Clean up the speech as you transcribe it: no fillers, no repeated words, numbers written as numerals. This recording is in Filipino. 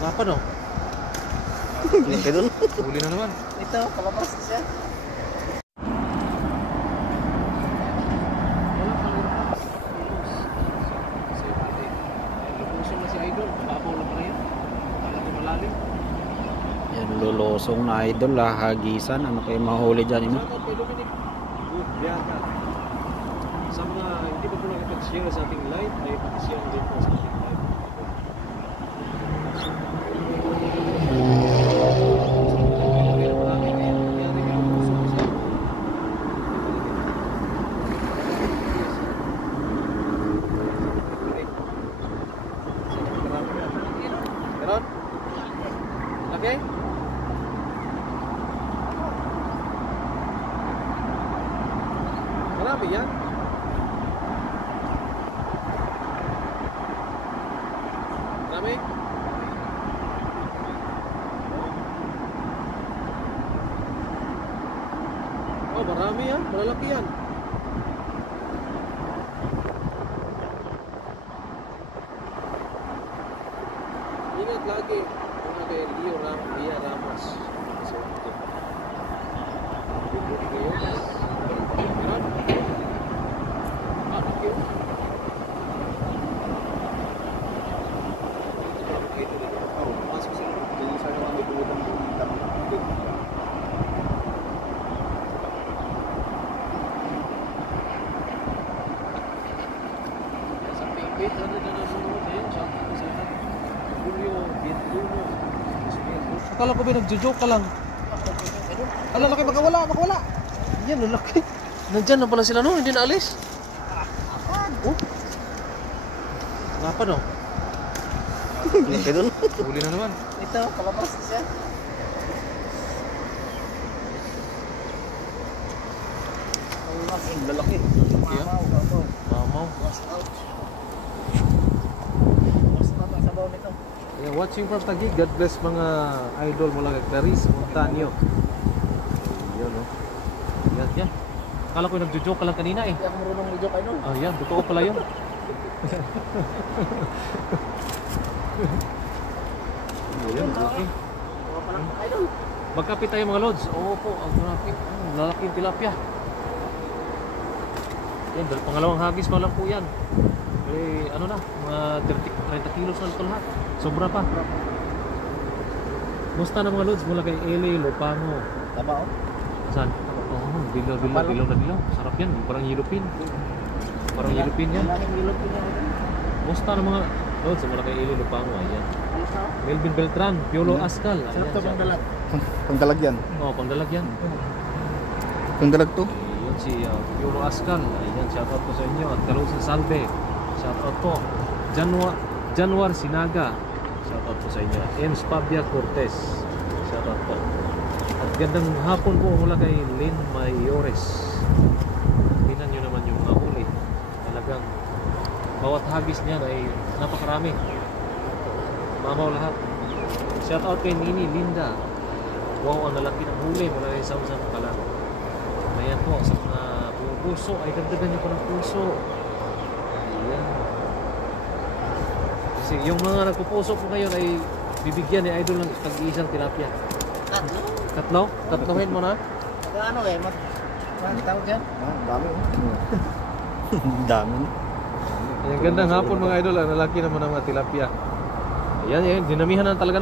Ngapa no? Laki dun. Huli na naman. Ito, palabas siya. Wala pang lumabas. Lulusong na si Idol. Babaw lang pa na yan. Kala ko malalim. Yan, lulusong na idol, hagisan. Ano kayo mahuli dyan, ino? Shoutout kay Dominic Biaga. Sa mga hindi pa po nakipag-share sa ating live, ay pag-share din po sa ating live. Meron? Laki? Marami yan. Marami? Oh, marami yan. Malalaki yan. Ingat lagi. Mga kay Lia Ramos. So, ito. Meron? Ah, thank you. Pasok sila. Hindi sa mga may tulad ng Sa Pingpit, ano na nanonood eh. Shout out sa Julio Bintuno. Akala ko ba nagjo-joke ka lang? Ala, laki, makawala. Yan, laki. Nandyan na pala sila no, hindi na alis. Oh. Ngapa no? Laki dun. Huli na naman. Ito, palabas siya. Ang lalaki. Mamaw, mamaw. Mamaw. Was out. Was out ang sabaw nito. Yeah, watching from Taguig. God bless mga idol mula kay Clarice Montaño. Yan no. Yan. Akala ko nagjo-joke ka lang kanina eh. Hindi ako marunong medyo kayo nun. Ah, yan, totoo pala yun. Yan, laki. Mga palang kayo nun. Magkapit tayo mga lods. Oo po, ang laki. Lalaking tilapia. Yan, pangalawang hagis pa lang po yan. Eh, ano na, mga 30 kilos na ito lahat. Sobra pa. Musta na mga lods mula kay Ele Lopango. Taba, oh. Saan? Oh, dilaw na dilaw. Sarap yan, parang yelupin. Parang yelupin yan. Maraming yelupin yan. Musta na mga lods mula kay Ele Lopango. Ayan. Ano sa? Melvin Beltran, Piolo Ascal. Sarap to pang dalag. Pangdalag yan. Oo, pangdalag yan. Pangdalag to. Yun si Piolo Ascal. Ayan, shoutout po sa inyo. At Calusa Salve. Shoutout po. Januar Sinaga. Shoutout po sa inyo. At Ems Pabia Cortez. Shoutout po. At gandang hapon po mula kay Lynn Mayores. Tingnan nyo naman yung mga huli. Talagang bawat hagis niyan ay napakarami. Mamaw lahat. Shoutout kay Nini Linda. Wow, ang lalaki ng huli mula kay Samsung Kalan. Ayan po, sa mga puso ay dagdagan nyo pa ng puso. Ayan. Kasi yung mga nagpupuso po ngayon ay bibigyan ni Idol ng pag-iisang tilapia. Tatlo. Tatlo? Tatlohin mo na? Ano eh, ano tawag dyan? Dami. Dami. Ayan, gandang hapon mga Idol. Ang lalaki naman ng mga tilapia. Ayan, dinamihan na talaga.